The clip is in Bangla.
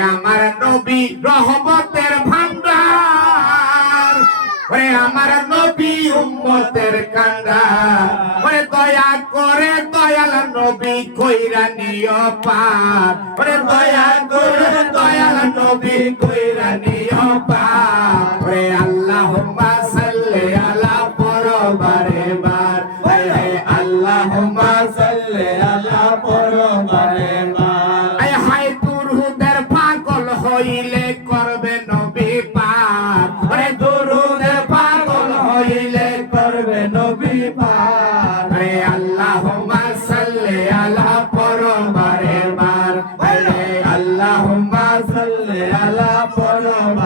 আমার নবী রহমতের ভান্ডার ওরে আমার নবী উম্মতের কান্ডার। ওরে দয়া করে দয়াল নবী কইরা নিও পার। ওরে দয়া করে দয়াল নবী কইরা নিও পার। ওরে আল্লাহুম্মা সাল্লি আলা পরবারে বার। ওরে আল্লাহুম্মা সাল্লি হইলে করবে নবী পার ওরে দুরুদের পাগল হইলে করবে নবী পার আরে আল্লাহুম্মা সাল্লি আলা পরবারে বার আরে আল্লাহুম্মা সাল্লি আলা পরবারে